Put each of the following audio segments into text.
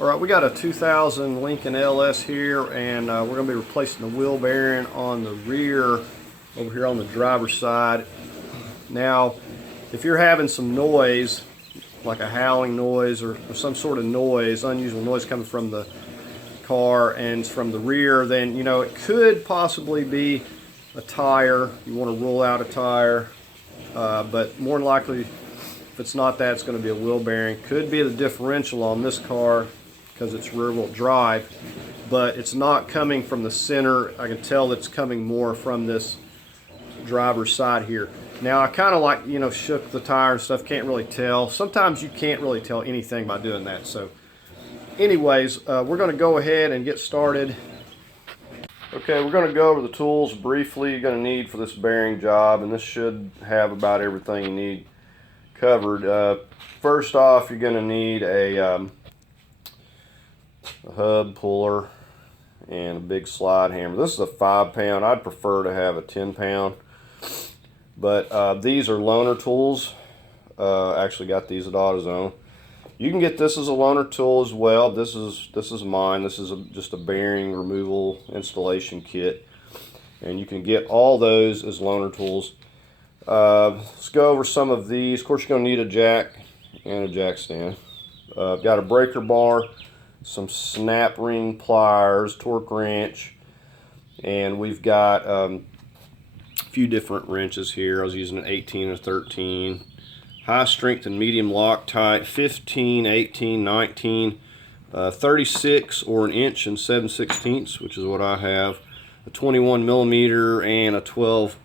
Alright, we got a 2000 Lincoln LS here, and we're going to be replacing the wheel bearing on the rear over here on the driver's side. Now, if you're having some noise, like a howling noise or some sort of noise, unusual noise coming from the car and from the rear, then you know it could possibly be a tire. You want to rule out a tire, but more than likely, if it's not that, it's going to be a wheel bearing. Could be the differential on this car because it's rear-wheel drive, but it's not coming from the center. I can tell it's coming more from this driver's side here. Now I kind of like, you know, shook the tire and stuff, can't really tell. Sometimes you can't really tell anything by doing that. So anyways, we're going to go ahead and get started. Okay, we're going to go over the tools briefly you're going to need for this bearing job, and this should have about everything you need covered. First off, you're going to need a hub puller and a big slide hammer. This is a 5-pound. I'd prefer to have a 10-pound, but these are loaner tools. Actually got these at AutoZone. You can get this as a loaner tool as well. This is mine. This is just a bearing removal installation kit, and you can get all those as loaner tools. Let's go over some of these. Of course, you're going to need a jack and a jack stand. I've got a breaker bar, some snap ring pliers, torque wrench, and we've got a few different wrenches here. I was using an 18 and a 13. High strength and medium Loctite, 15, 18, 19, 36 or an inch and 7/16, which is what I have, a 21 millimeter and a 12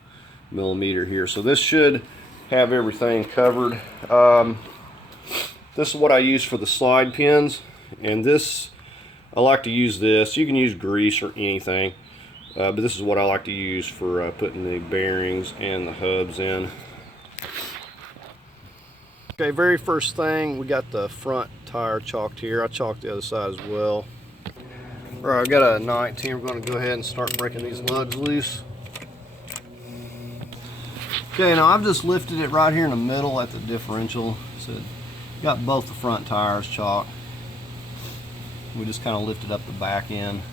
millimeter here. So this should have everything covered. This is what I use for the slide pins, and this, I like to use this. You can use grease or anything, but this is what I like to use for putting the bearings and the hubs in. Okay, very first thing, we got the front tire chalked here. I chalked the other side as well. Alright, I've got a 19. We're going to go ahead and start breaking these lugs loose. Okay, now I've just lifted it right here in the middle at the differential. So got both the front tires chalked. We just kind of lifted up the back end.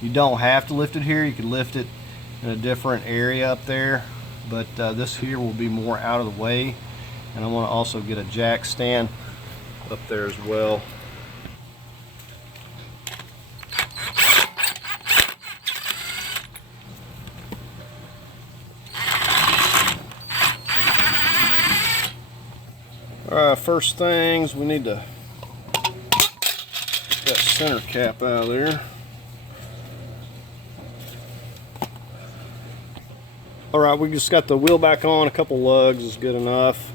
You don't have to lift it here. You could lift it in a different area up there, but this here will be more out of the way. And I want to also get a jack stand up there as well. Alright, first things, we need to get that center cap out of there. Alright, we just got the wheel back on. A couple lugs is good enough.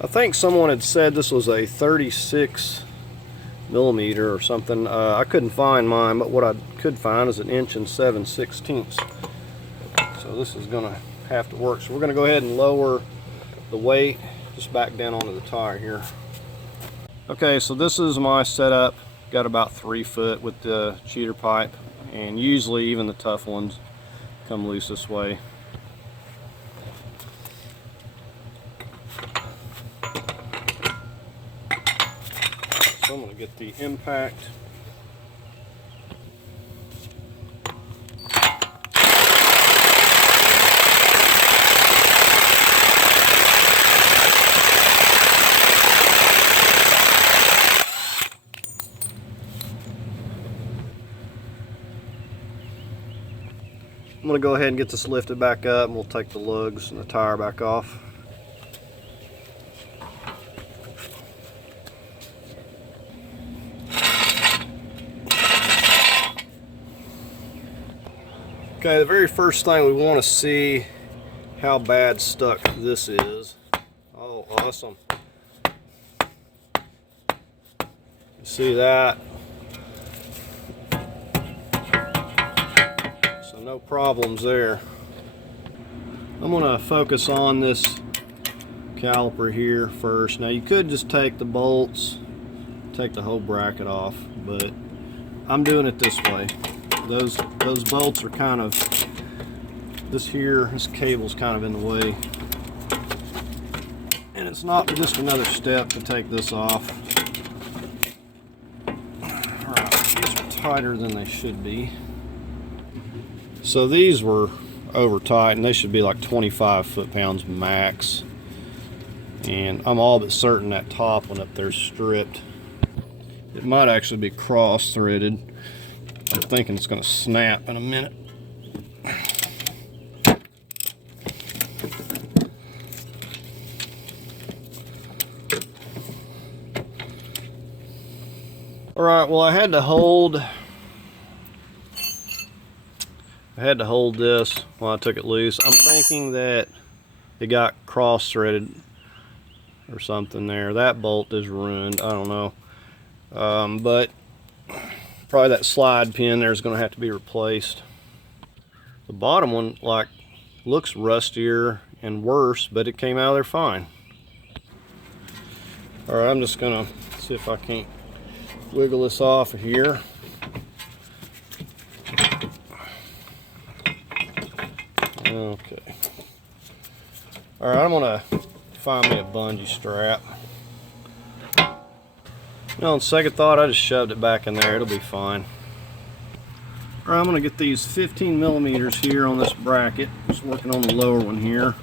I think someone had said this was a 36 millimeter or something. I couldn't find mine, but what I could find is an inch and 7/16. So this is going to have to work. So we're going to go ahead and lower the weight just back down onto the tire here. Okay, so this is my setup. Got about 3 foot with the cheater pipe, and usually even the tough ones come loose this way. So I'm going to get the impact. I'm going to go ahead and get this lifted back up, and we'll take the lugs and the tire back off. Okay, the very first thing we want to see how bad stuck this is. Oh, awesome. You see that? So no problems there. I'm going to focus on this caliper here first. Now you could just take the bolts, take the whole bracket off, but I'm doing it this way. Those bolts are kind of This cable's kind of in the way. And it's not just another step to take this off. Alright, these are tighter than they should be. So these were over tight, and they should be like 25 foot-pounds max. And I'm all but certain that top one up there is stripped. It might actually be cross-threaded. I'm thinking it's going to snap in a minute. Alright, well, I had to hold this while I took it loose. I'm thinking that it got cross-threaded or something there. That bolt is ruined. I don't know. But probably that slide pin there is going to have to be replaced. The bottom one, like, looks rustier and worse, but it came out of there fine. Alright, I'm just going to see if I can't wiggle this off of here. Okay. Alright, I'm going to find me a bungee strap. On second thought, I just shoved it back in there. It'll be fine. Alright, I'm going to get these 15 millimeters here on this bracket. Just working on the lower one here.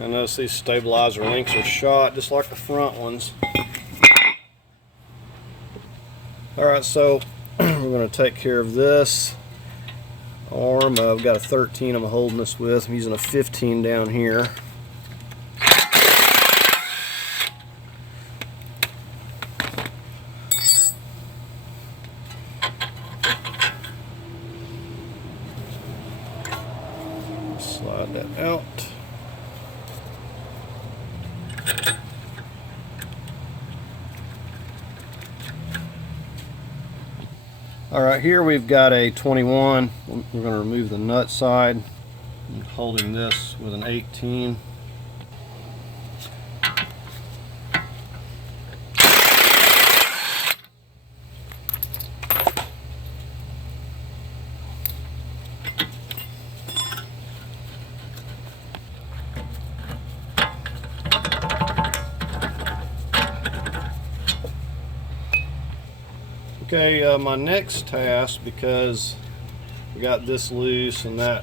I notice these stabilizer links are shot just like the front ones. Alright, so we're going to take care of this arm. I've got a 13 I'm holding this with. I'm using a 15 down here. Slide that out. Alright, here we've got a 21. We're going to remove the nut side. I'm holding this with an 18. Okay, my next task, because we got this loose and that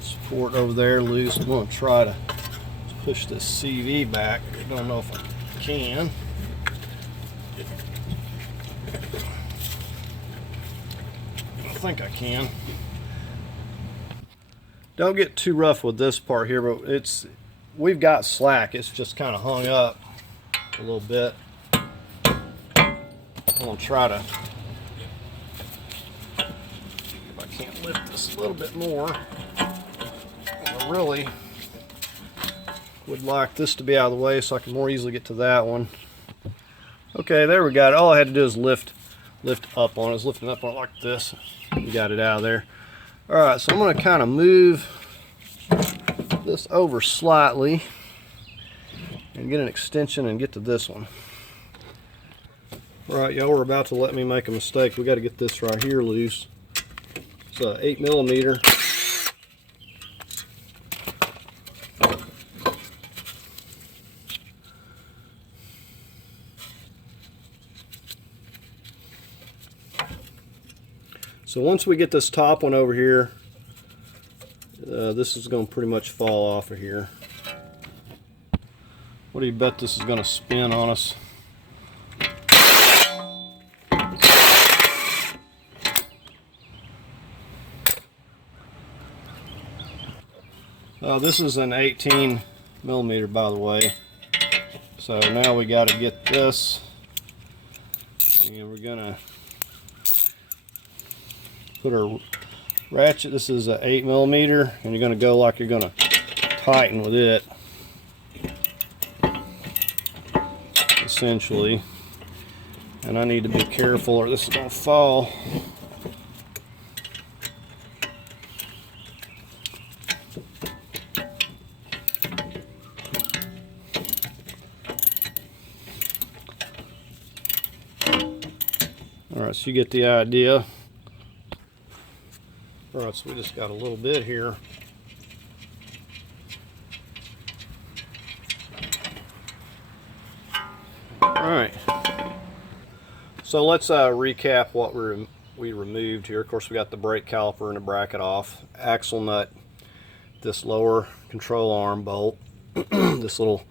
support over there loose, I'm going to try to push this CV back. I don't know if I can. I think I can. Don't get too rough with this part here, but we've got slack. It's just kind of hung up a little bit. I'm going to try to, if I can't lift this a little bit more. I really would like this to be out of the way so I can more easily get to that one. Okay, there we got it. All I had to do is lift up on it. I was lifting up on it like this. We got it out of there. Alright, so I'm going to kind of move this over slightly and get an extension and get to this one. Right, y'all were about to let me make a mistake. We got to get this right here loose. It's a 8 millimeter. So once we get this top one over here, this is going to pretty much fall off of here. What do you bet this is going to spin on us? This is an 18 millimeter, by the way. So now we got to get this And we're gonna put our ratchet, this is a 8mm, and you're gonna go like you're gonna tighten with it, essentially. And I need to be careful or this is gonna fall. Alright, so you get the idea. Alright, so we just got a little bit here. Alright, so let's recap what we removed here. Of course, we got the brake caliper and the bracket off, axle nut, this lower control arm bolt, this little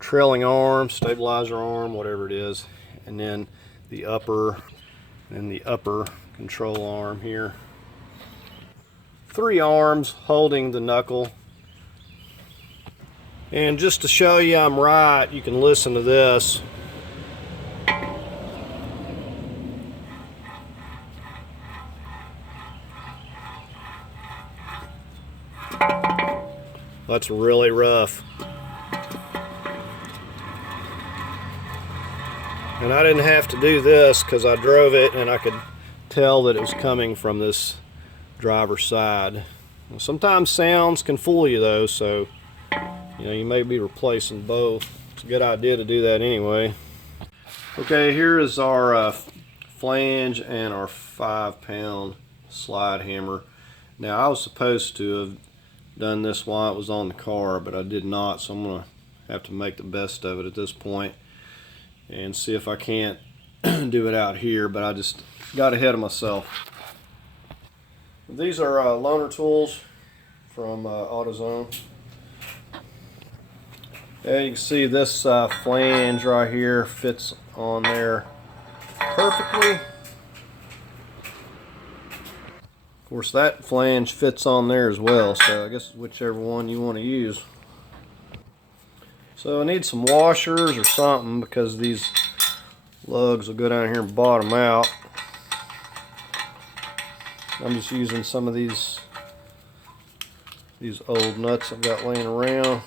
trailing arm, stabilizer arm, whatever it is, and then the upper control arm here. 3 arms holding the knuckle. And just to show you I'm right, you can listen to this. That's really rough. And I didn't have to do this because I drove it and I could tell that it was coming from this driver's side. Sometimes sounds can fool you though, so you may be replacing both. It's a good idea to do that anyway. Okay, here is our flange and our 5-pound slide hammer. Now I was supposed to have done this while it was on the car, but I did not, so I'm gonna have to make the best of it at this point and see if I can't do it out here, but I just got ahead of myself. These are loaner tools from AutoZone. And you can see this flange right here fits on there perfectly. Of course, that flange fits on there as well, so I guess whichever one you want to use. So I need some washers or something because these lugs will go down here and bottom out. I'm just using some of these old nuts I've got laying around.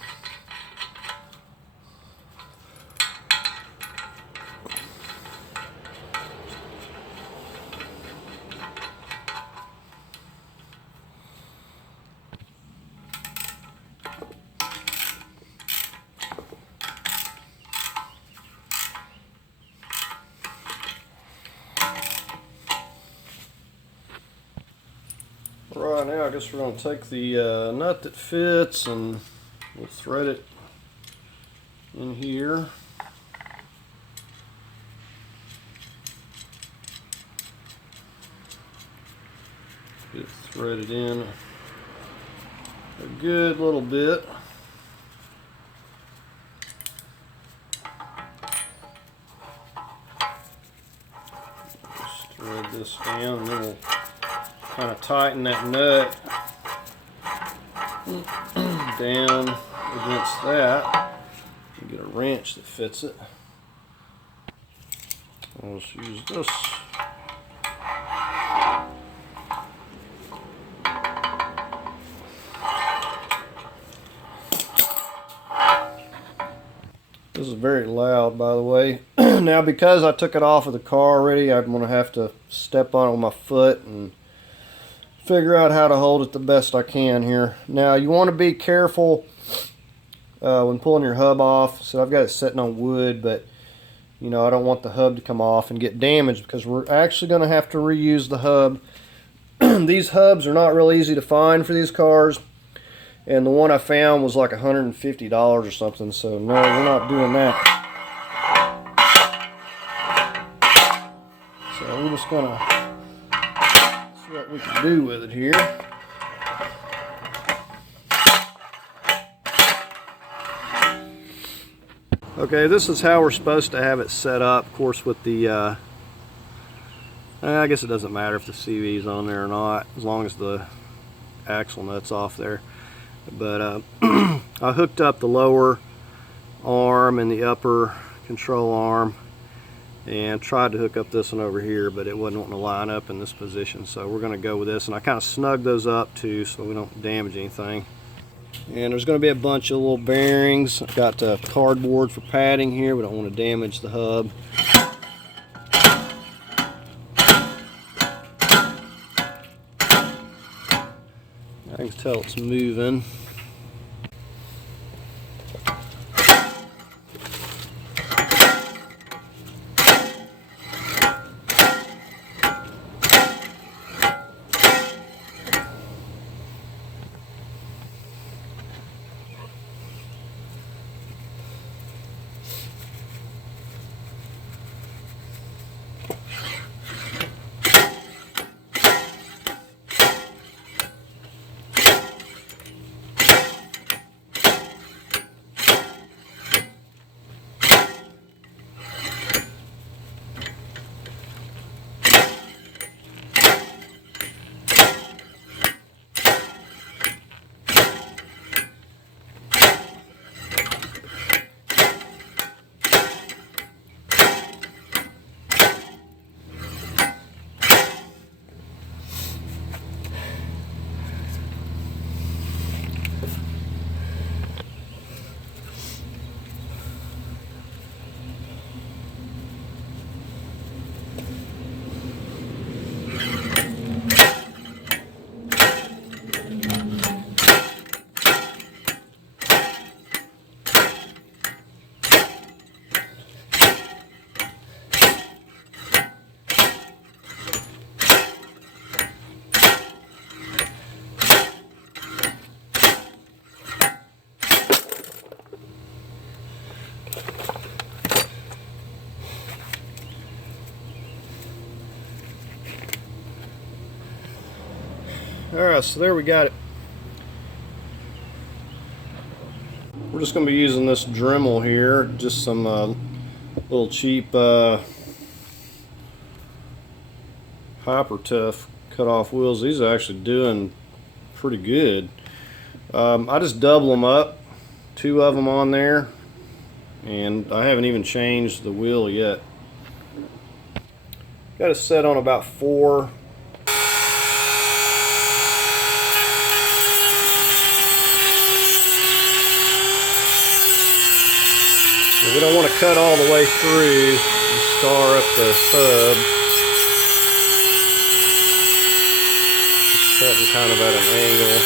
Right now, I guess we're going to take the nut that fits and we'll thread it in here. Get it threaded in a good little bit. Just thread this down and then we'll kind of tighten that nut down against that and get a wrench that fits it. I'll just use this. This is very loud, by the way. Now, because I took it off of the car already, I'm going to have to step on it with my foot and figure out how to hold it the best I can here. Now, you want to be careful when pulling your hub off. So I've got it sitting on wood, but I don't want the hub to come off and get damaged because we're actually going to have to reuse the hub. These hubs are not real easy to find for these cars, and the one I found was like $150 or something, so no, we're not doing that. So we're just going to see what we can do with it here. Okay, this is how we're supposed to have it set up. Of course, with the I guess it doesn't matter if the CV is on there or not, as long as the axle nut's off there. But I hooked up the lower arm and the upper control arm and tried to hook up this one over here, but it wasn't wanting to line up in this position, so we're going to go with this. And I kind of snug those up too so we don't damage anything. And there's going to be a bunch of little bearings. I've got cardboard for padding here. We don't want to damage the hub. I can tell it's moving. Alright, so there we got it. We're just going to be using this Dremel here, just some little cheap Hyper Tough cut off wheels. These are actually doing pretty good. I just double them up, 2 of them on there, and I haven't even changed the wheel yet. Got it set on about 4. We don't want to cut all the way through and scar up the hub. Just cutting kind of at an angle.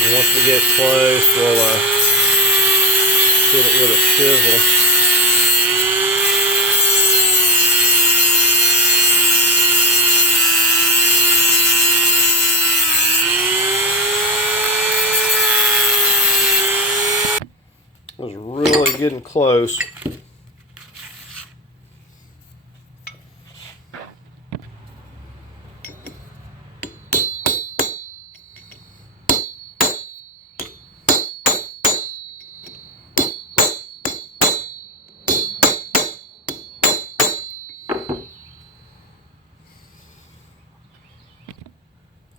And once we get close, we'll hit it with a chisel. I was really getting close.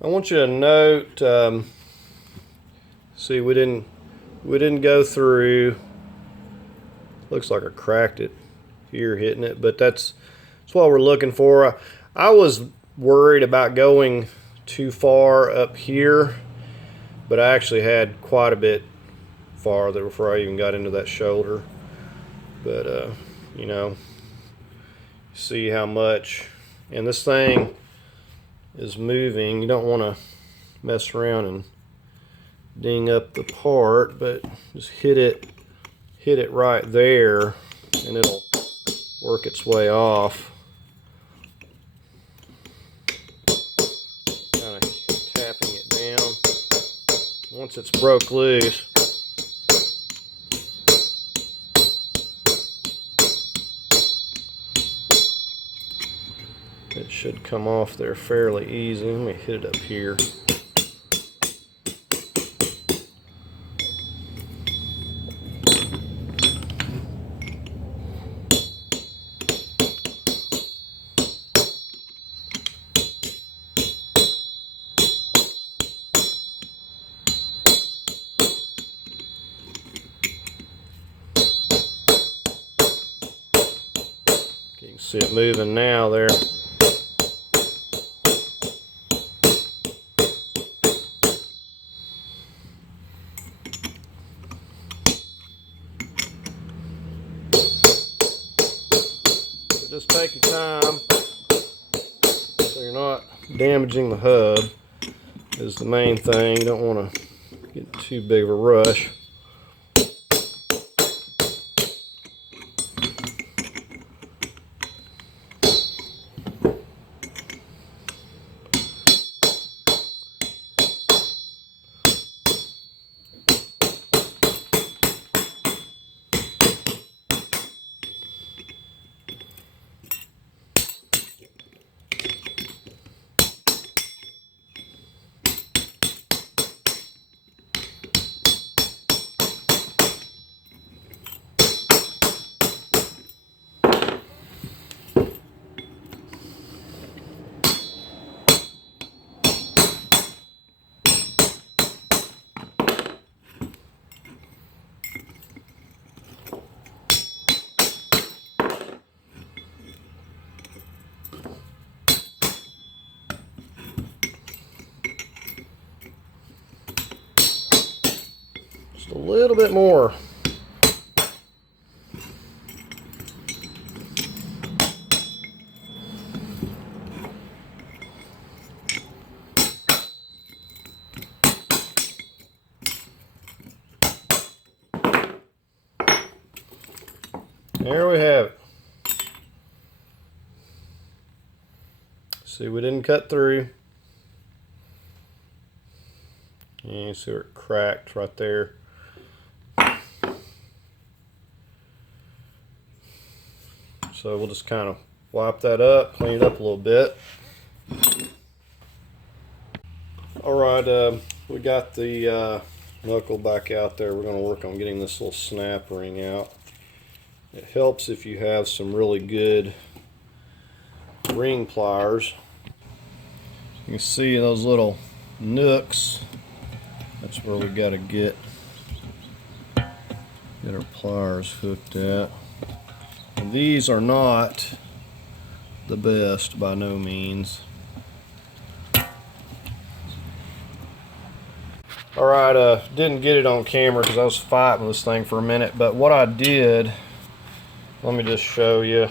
I want you to note, see, we didn't go through. Looks like I cracked it here hitting it, but that's what we're looking for. I was worried about going too far up here, but I actually had quite a bit farther before I even got into that shoulder. But you know, see how much, and this thing is moving. You don't want to mess around and ding up the part, but just hit it right there and it'll work its way off. Kind of tapping it down. Once it's broke loose, it should come off there fairly easy. Let me hit it up here. See it moving now there. So just take your time so you're not damaging the hub is the main thing. You don't want to get too big of a rush. Just a little bit more. There we have it. See, we didn't cut through. And you see where it cracked right there. So we'll just kind of wipe that up, clean it up a little bit. Alright, we got the knuckle back out there. We're going to work on getting this little snap ring out. It helps if you have some really good ring pliers. You can see those little nooks. That's where we got to get our pliers hooked at. And these are not the best by no means. Alright, didn't get it on camera because I was fighting this thing for a minute, but what I did, let me just show you.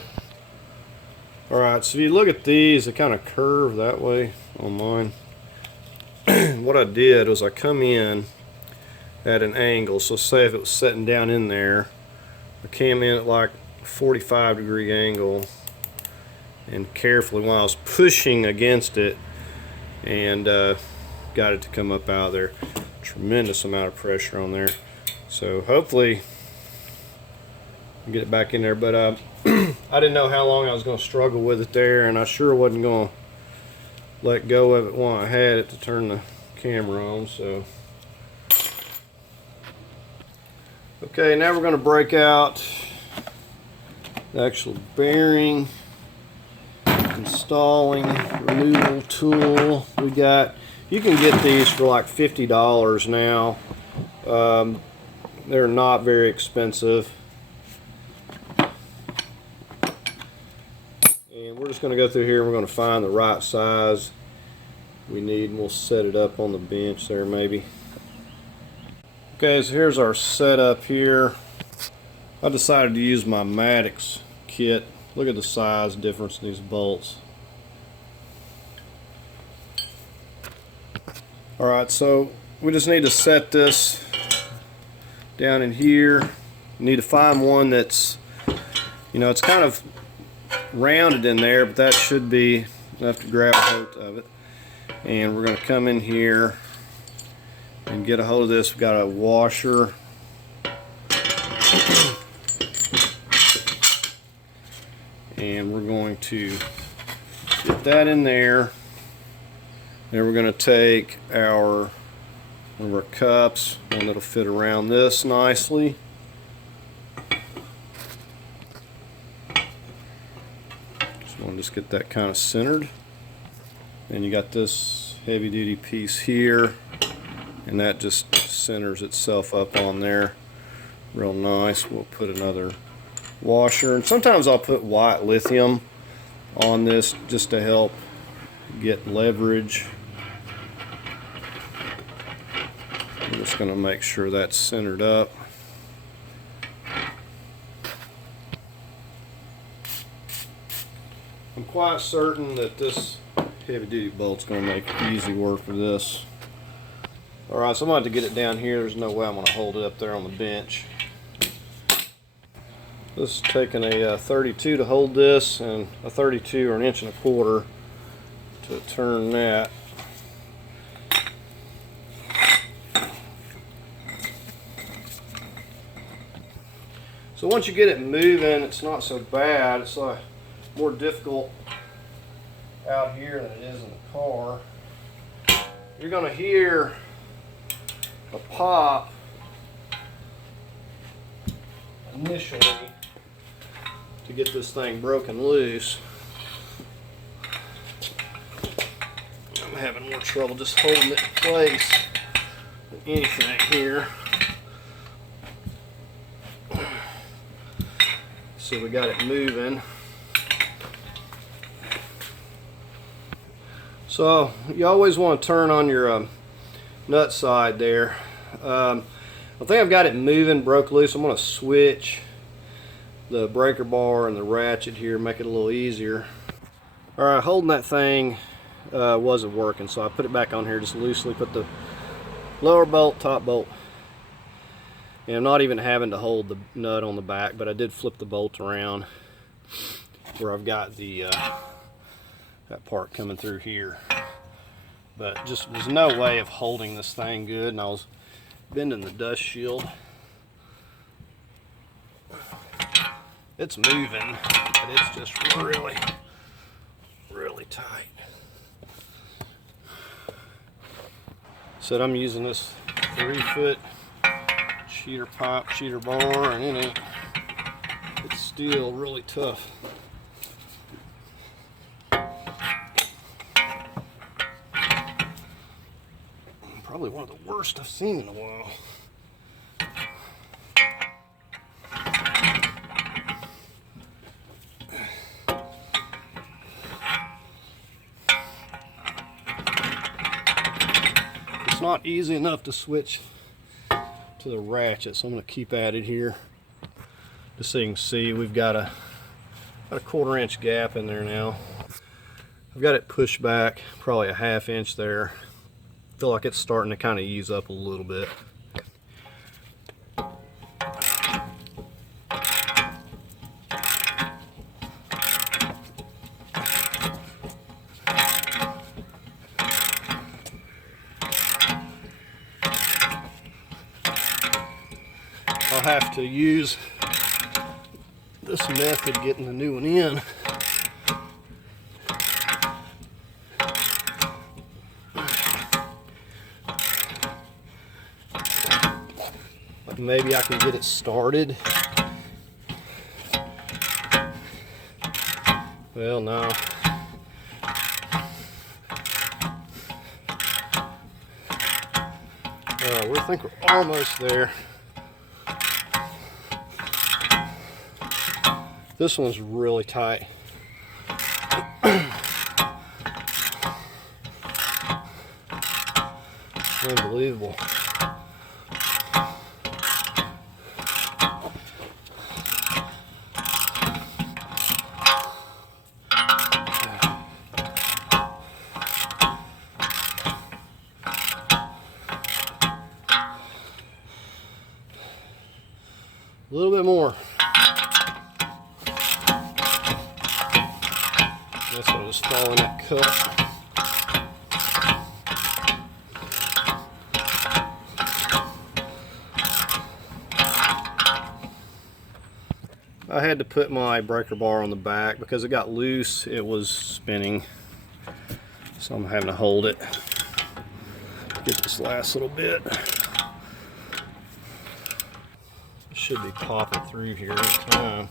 Alright, so if you look at these, they kind of curve that way on mine. What I did was I come in at an angle, so say if it was sitting down in there, I came in at like a 45-degree angle and carefully, while I was pushing against it, and got it to come up out of there. Tremendous amount of pressure on there. So hopefully get it back in there, but I didn't know how long I was going to struggle with it there, and I sure wasn't going to let go of it while I had it to turn the camera on. So okay, now we're going to break out the actual bearing, installing removal tool. We got, you can get these for like $50 now. They're not very expensive. And we're just going to go through here and we're going to find the right size we need, and we'll set it up on the bench there maybe. Okay, so here's our setup here. I decided to use my Maddox kit. Look at the size difference in these bolts. Alright, so we just need to set this down in here. You need to find one that's, you know, it's kind of rounded in there, but that should be enough to grab a hold of it. And we're going to come in here and get a hold of this. We've got a washer. And we're going to get that in there. Then we're going to take one of our cups, one that'll fit around this nicely. Just get that kind of centered. And you got this heavy duty piece here, and that just centers itself up on there real nice. We'll put another washer, and sometimes I'll put white lithium on this just to help get leverage. I'm just going to make sure that's centered up. I'm quite certain that this heavy duty bolt's going to make easy work of this. Alright, so I'm going to have to get it down here. There's no way I'm going to hold it up there on the bench. This is taking a 32 to hold this, and a 32 or 1.25 inches to turn that. So once you get it moving, it's not so bad. It's more difficult out here than it is in the car. You're going to hear a pop initially to get this thing broken loose. I'm having more trouble just holding it in place than anything here. So we got it moving. So you always want to turn on your nut side there. I think I've got it moving, broke loose. I'm going to switch the breaker bar and the ratchet here, make it a little easier. Alright, holding that thing wasn't working, so I put it back on here just loosely, put the lower bolt, top bolt. And I'm not even having to hold the nut on the back, but I did flip the bolt around where I've got the that part coming through here. But just there's no way of holding this thing good, and I was bending the dust shield. It's moving, but it's just really, really tight. So I'm using this 3-foot cheater pipe, cheater bar, and it's still really tough. Probably one of the worst I've seen in a while. It's not easy enough to switch to the ratchet, so I'm going to keep at it here. Just so you can see, we've got a 1/4 inch gap in there now. I've got it pushed back probably a 1/2 inch there. I feel like it's starting to kind of ease up a little bit. I'll have to use this method getting the new one in. Maybe I can get it started. Well, no. We think we're almost there. This one's really tight. Unbelievable. A little bit more. That's what was falling that cut. I had to put my breaker bar on the back because it got loose. It was spinning, so I'm having to hold it. Get this last little bit. Should be popping through here any time.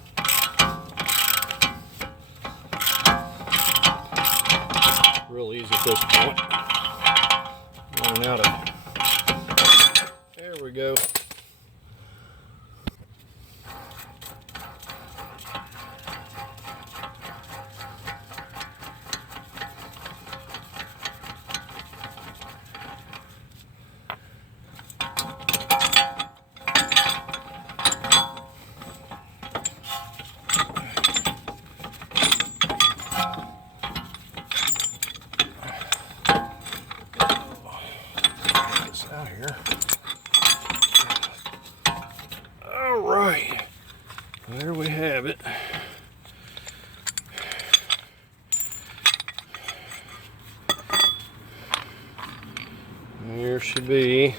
Real easy at this point. Running out of. There we go. there. All right, there we have it. There should be.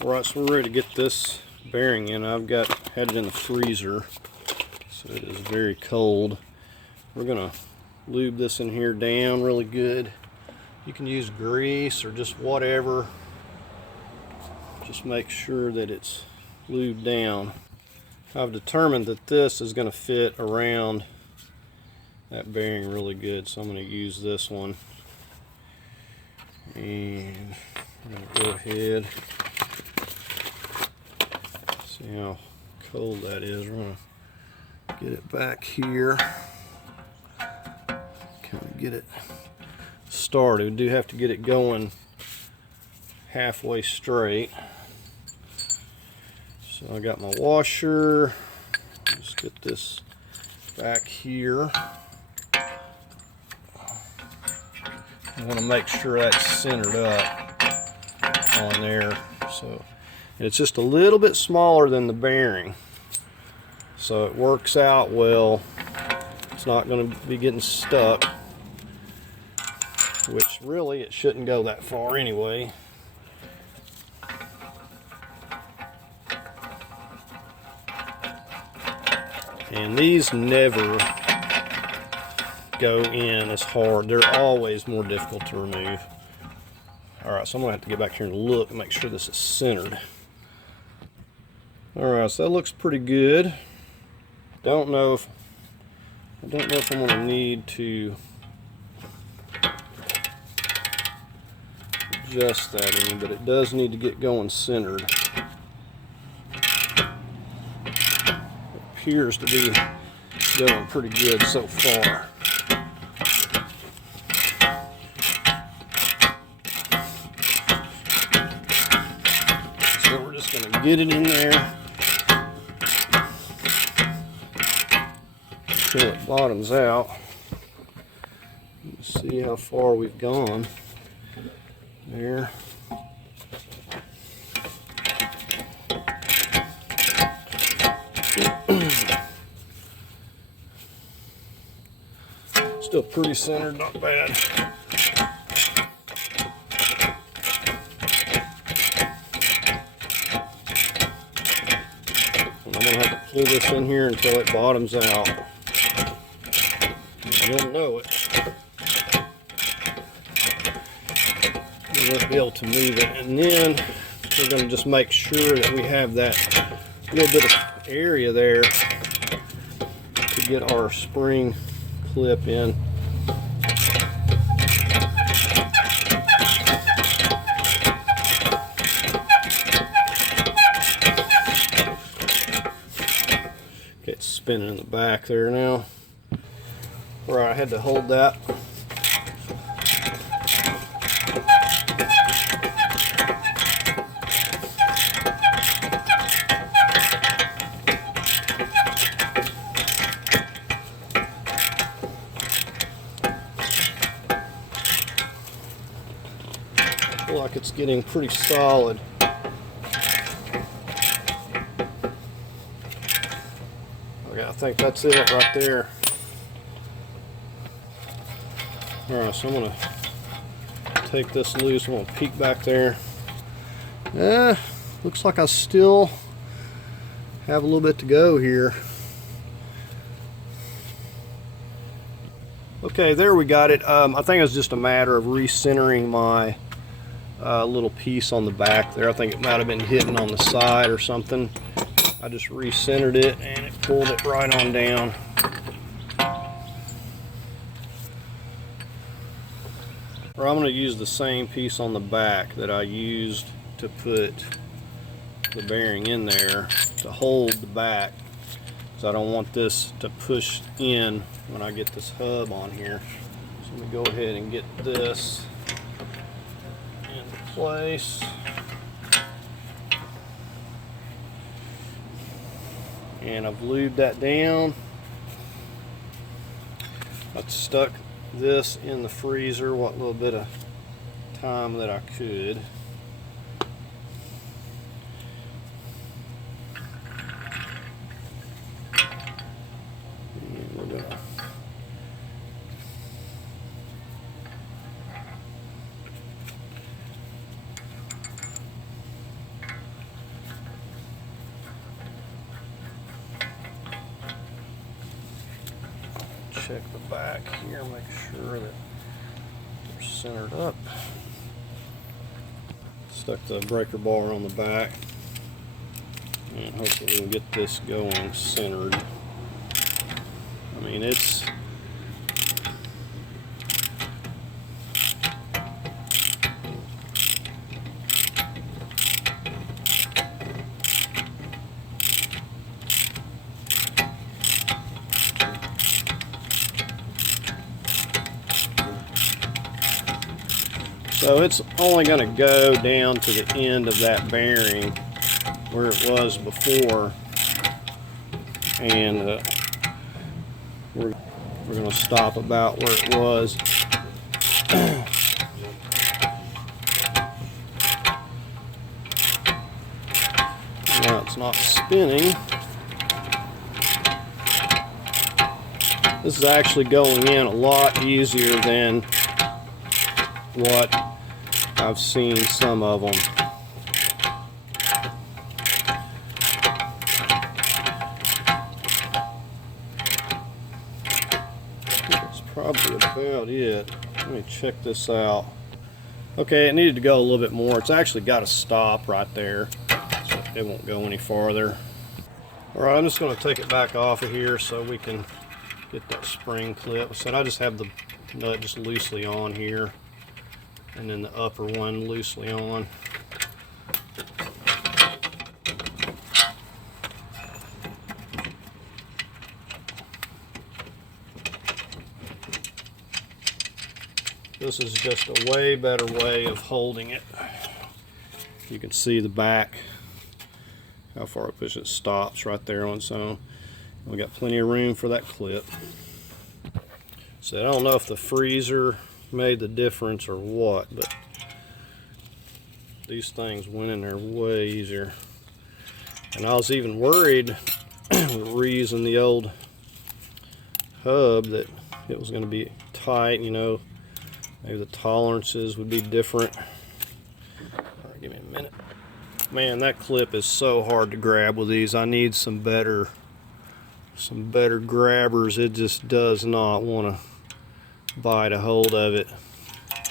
Alright, so we're ready to get this bearing in. I've had it in the freezer, so it is very cold. We're gonna lube this in here down really good. You can use grease or just whatever. Just make sure that it's lubed down. I've determined that this is going to fit around that bearing really good, so I'm going to use this one. And I'm going to go ahead, see how cold that is. We're going to get it back here, kind of get it started. We do have to get it going halfway straight. So I got my washer. Just get this back here. I want to make sure that's centered up on there. So it's just a little bit smaller than the bearing, so it works out well. It's not going to be getting stuck, which really it shouldn't go that far anyway. And these never go in as hard. They're always more difficult to remove. Alright, so I'm going to have to get back here and look and make sure this is centered. Alright, so that looks pretty good. I don't know if I'm going to need to adjust that any, but it does need to get going centered. Appears to be going pretty good so far. So we're just going to get it in there until it bottoms out. Let's see how far we've gone there. Still pretty centered, not bad. And I'm going to have to pull this in here until it bottoms out. You'll know it. You won't be able to move it. And then we're going to just make sure that we have that little bit of area there to get our spring clip in. Okay, it's spinning in the back there now. Alright, I had to hold that. Like it's getting pretty solid. Okay, I think that's it right there. Alright, so I'm going to take this loose. I'm going to peek back there. Looks like I still have a little bit to go here. Okay, there we got it. I think it's just a matter of recentering my little piece on the back there. I think it might have been hitting on the side or something. I just recentered it and it pulled it right on down. Or I'm going to use the same piece on the back that I used to put the bearing in there to hold the back, so I don't want this to push in when I get this hub on here. So let me go ahead and get this in place. And I've lubed that down. I stuck this in the freezer what little bit of time that I could. And we're gonna check the back here, make sure that they're centered up. Stuck the breaker bar on the back, and hopefully we can get this going centered. I mean, it's so it's only going to go down to the end of that bearing where it was before, and we're going to stop about where it was. Now it's not spinning. This is actually going in a lot easier than what I've seen some of them. That's probably about it. Let me check this out. Okay, it needed to go a little bit more. It's actually got to stop right there, so it won't go any farther. Alright, I'm just going to take it back off of here so we can get that spring clip. So I just have the nut just loosely on here, and then the upper one loosely on. This is just a way better way of holding it. You can see the back, how far I push it stops right there on its own. We got plenty of room for that clip. So I don't know if the freezer made the difference or what, but these things went in there way easier. And I was even worried with reusing the old hub that it was going to be tight, you know, maybe the tolerances would be different. All right, give me a minute. Man, that clip is so hard to grab with these. I need some better grabbers. It just does not want to bite a hold of it.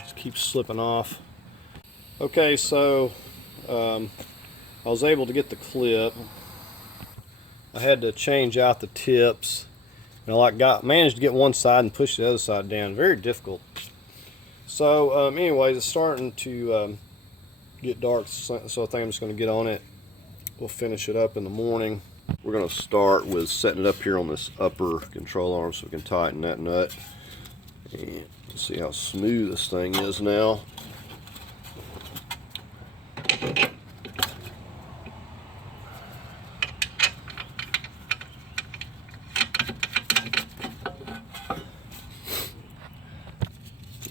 Just keeps slipping off. Okay, so I was able to get the clip. I had to change out the tips, and I managed to get one side and push the other side down. Very difficult. So anyways, it's starting to get dark, so I think I'm just going to get on it. We'll finish it up in the morning. We're going to start with setting it up here on this upper control arm so we can tighten that nut. And see how smooth this thing is now.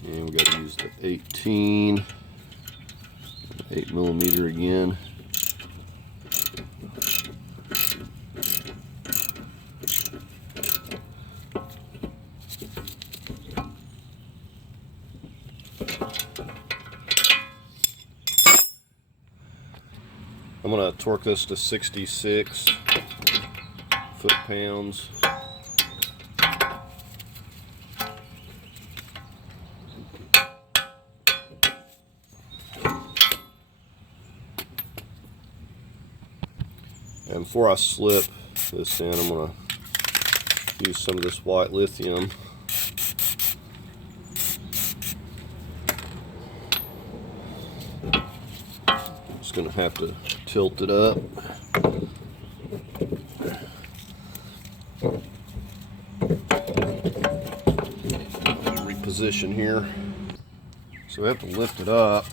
And we got to use the 18, 8mm again. I'm going to torque this to 66 foot-pounds. And before I slip this in, I'm going to use some of this white lithium. Just going to have to tilt it up. Reposition here. So we have to lift it up.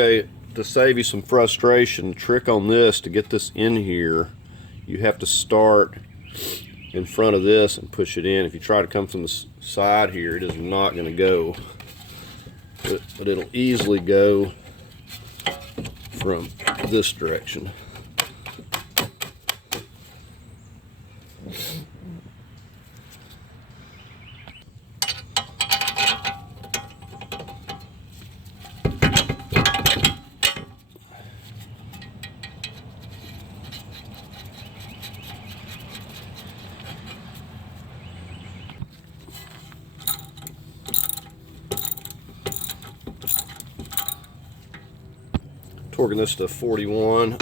Okay, to save you some frustration, the trick on this, to get this in here, you have to start in front of this and push it in. If you try to come from the side here, it is not going to go, but it'll easily go from this direction. Torquing this to 41.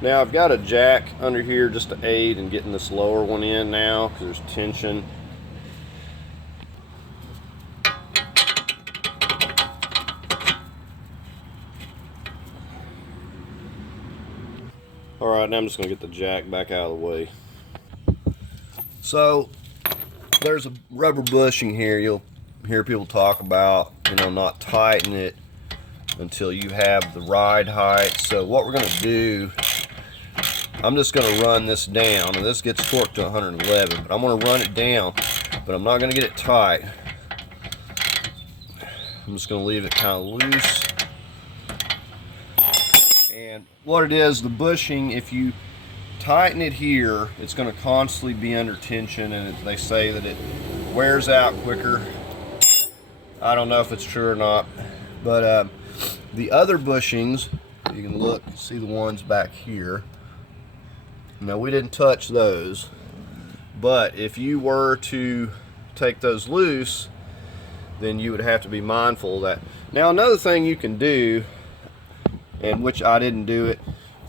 Now I've got a jack under here just to aid in getting this lower one in now because there's tension. Alright, now I'm just going to get the jack back out of the way. So there's a rubber bushing here you'll hear people talk about, not tighten it until you have the ride height. So what we're going to do, I'm just going to run this down, and this gets torqued to 111, but I'm going to run it down, but I'm not going to get it tight. I'm just going to leave it kind of loose. And what it is, the bushing, if you tighten it here, it's going to constantly be under tension, and they say that it wears out quicker. I don't know if it's true or not, but the other bushings, you can look, see the ones back here. Now we didn't touch those, but if you were to take those loose, then you would have to be mindful of that. Now another thing you can do, and which I didn't do it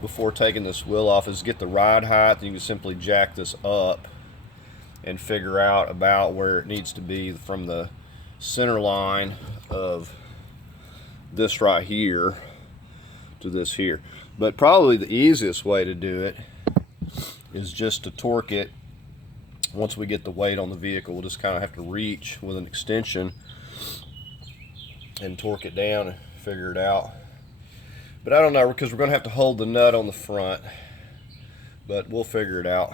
before taking this wheel off, is get the ride height. You can simply jack this up and figure out about where it needs to be from the center line of this right here to this here. But probably the easiest way to do it is just to torque it. Once we get the weight on the vehicle, we'll just kind of have to reach with an extension and torque it down and figure it out. But I don't know, because we're going to have to hold the nut on the front, but we'll figure it out.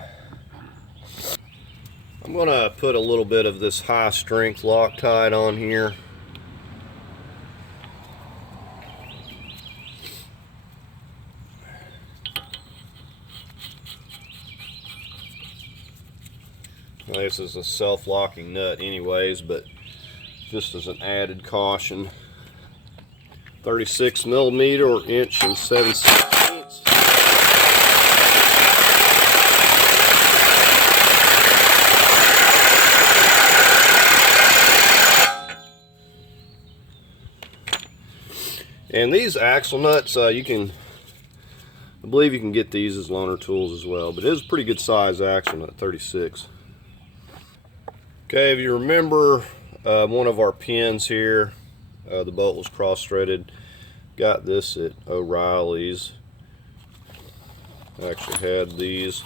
I'm going to put a little bit of this high strength Loctite on here. Well, this is a self-locking nut anyways, but just as an added caution. 36 millimeter or inch and 7/16. And these axle nuts, I believe you can get these as loaner tools as well, but it is a pretty good size axle nut, 36. Okay, if you remember one of our pins here, the bolt was cross-threaded. Got this at O'Reilly's. I actually had these.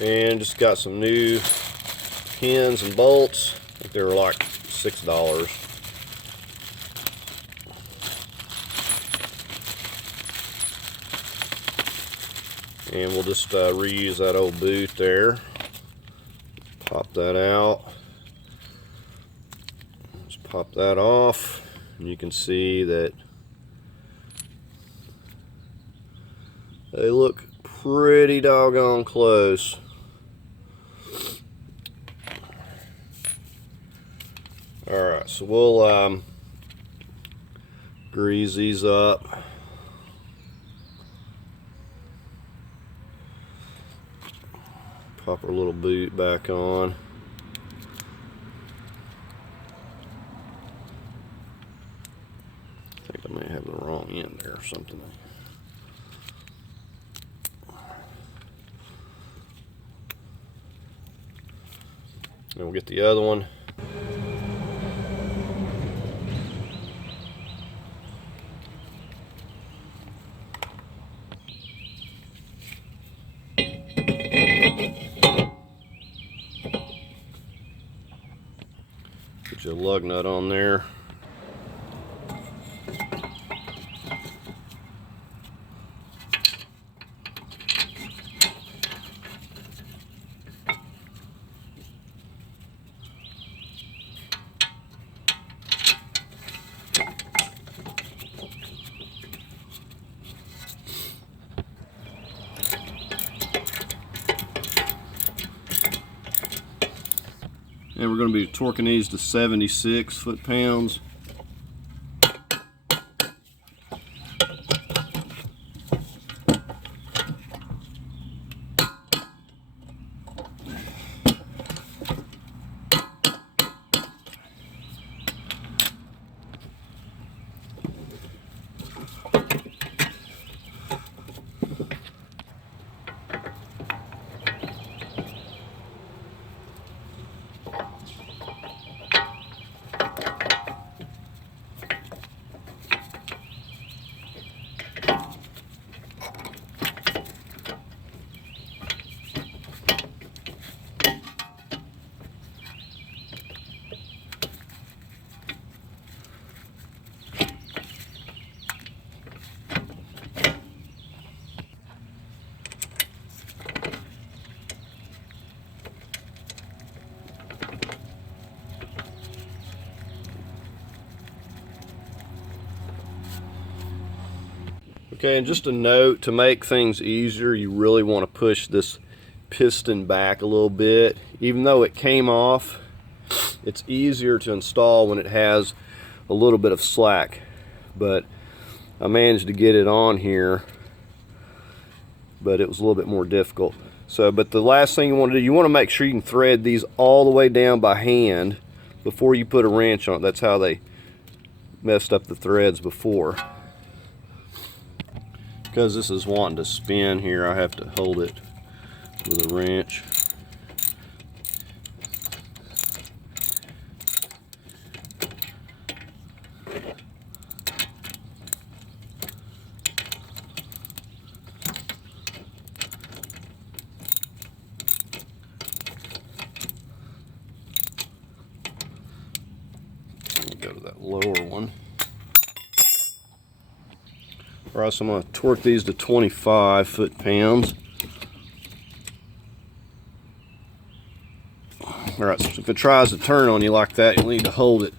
And just got some new pins and bolts. I think they were like $6. And we'll just reuse that old boot there. Pop that out. Just pop that off. And you can see that they look pretty doggone close. Alright, so we'll grease these up. Pop our little boot back on. I think I may have the wrong end there or something. Then we'll get the other one. Get you a lug nut on there. And we're going to be torquing these to 76 foot-pounds. Okay, and just a note, to make things easier, you really want to push this piston back a little bit. Even though it came off, it's easier to install when it has a little bit of slack. But I managed to get it on here, but it was a little bit more difficult. So, but the last thing you want to do, you want to make sure you can thread these all the way down by hand before you put a wrench on it. That's how they messed up the threads before. Because this is wanting to spin here, I have to hold it with a wrench. Go to that lower one. Alright, so I'm going to torque these to 25 foot-pounds. Alright, so if it tries to turn on you like that, you'll need to hold it.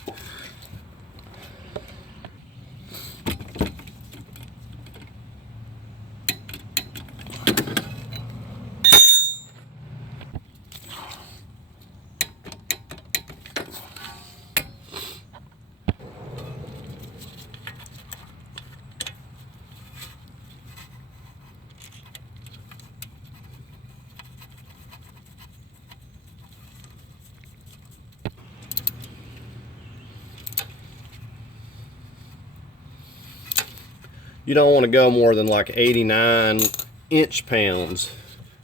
You don't want to go more than like 89 inch-pounds,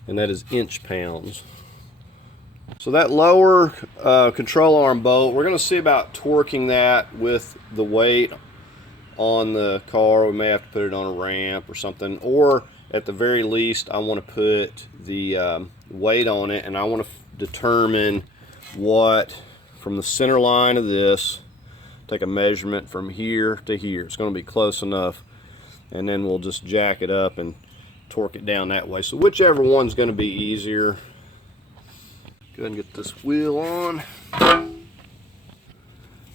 and that is inch-pounds. So that lower control arm bolt, we're going to see about torquing that with the weight on the car. We may have to put it on a ramp or something, or at the very least I want to put the weight on it, and I want to determine what, from the center line of this, take a measurement from here to here. It's going to be close enough, and then we'll just jack it up and torque it down that way. So whichever one's going to be easier. Go ahead and get this wheel on.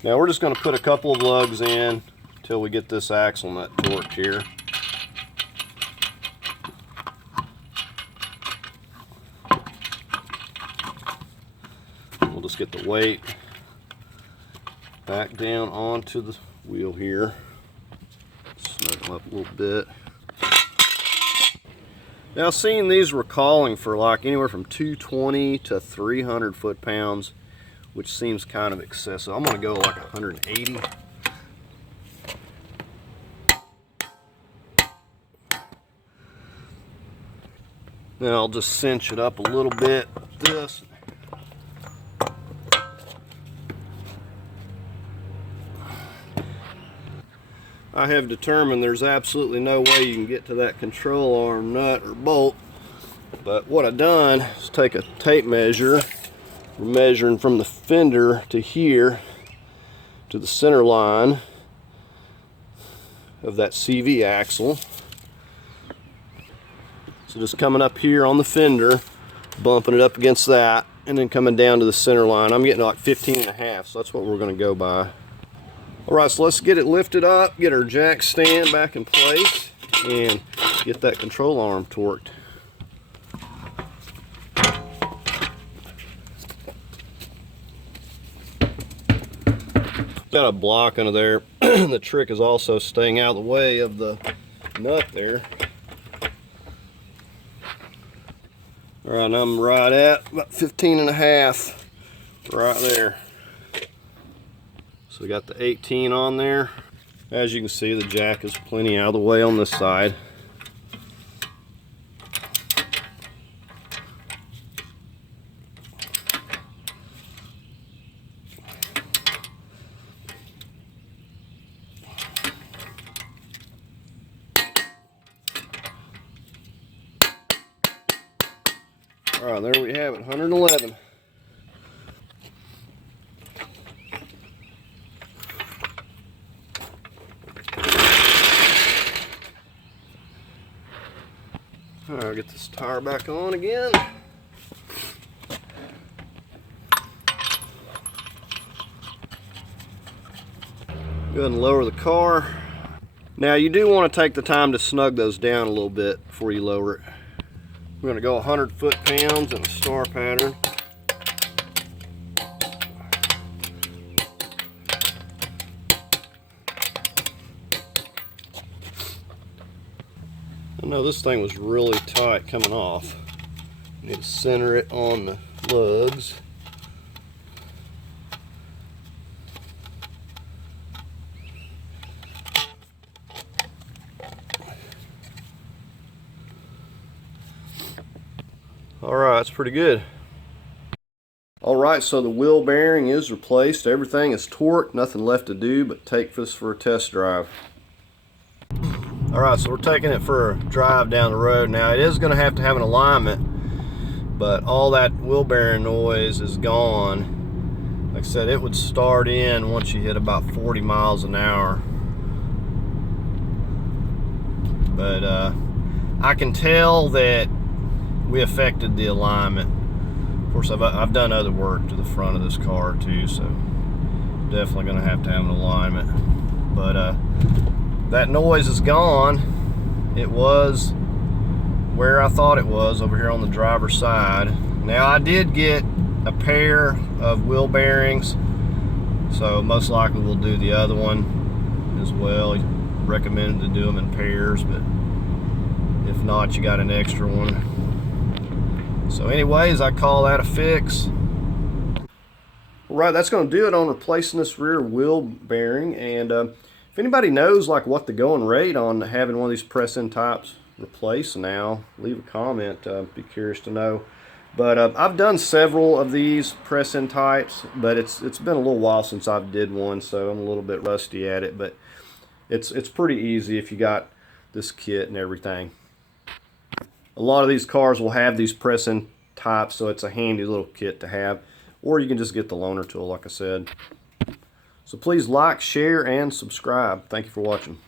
Now we're just going to put a couple of lugs in until we get this axle nut torqued here. We'll just get the weight back down onto the wheel here. Snug them up a little bit. Now, seeing these were calling for like anywhere from 220 to 300 foot-pounds, which seems kind of excessive. I'm going to go like 180. Then I'll just cinch it up a little bit with this. I have determined there's absolutely no way you can get to that control arm nut or bolt. But what I've done is take a tape measure, measuring from the fender to here, to the center line of that CV axle. So just coming up here on the fender, bumping it up against that, and then coming down to the center line. I'm getting like 15.5, so that's what we're going to go by. Alright, so let's get it lifted up, get our jack stand back in place, and get that control arm torqued. Got a block under there. The trick is also staying out of the way of the nut there. Alright, I'm right at about 15.5 right there. So we got the 18 on there. As you can see, the jack is plenty out of the way on this side. Alright, there we have it, 111. Alright, I'll get this tire back on again. Go ahead and lower the car. Now you do want to take the time to snug those down a little bit before you lower it. We're going to go 100 foot-pounds in a star pattern. I know this thing was really tight coming off. Need to center it on the lugs. Alright, that's pretty good. Alright, so the wheel bearing is replaced. Everything is torqued, nothing left to do but take this for a test drive. Alright, so we're taking it for a drive down the road. Now it is going to have an alignment, but all that wheel bearing noise is gone. Like I said, it would start in once you hit about 40 miles an hour. But I can tell that we affected the alignment. Of course, I've done other work to the front of this car too, so definitely going to have an alignment. But that noise is gone. It was where I thought it was, over here on the driver's side. Now I did get a pair of wheel bearings, so most likely we'll do the other one as well. He recommended to do them in pairs, but if not, you got an extra one. So anyways, I call that a fix. Alright, that's going to do it on replacing this rear wheel bearing. And if anybody knows like what the going rate on having one of these press-in types replaced now, leave a comment. Be curious to know. But I've done several of these press-in types, but it's been a little while since I've did one, so I'm a little bit rusty at it. But it's pretty easy if you got this kit and everything. A lot of these cars will have these press-in types, so it's a handy little kit to have. Or you can just get the loaner tool, like I said. So please like, share, and subscribe. Thank you for watching.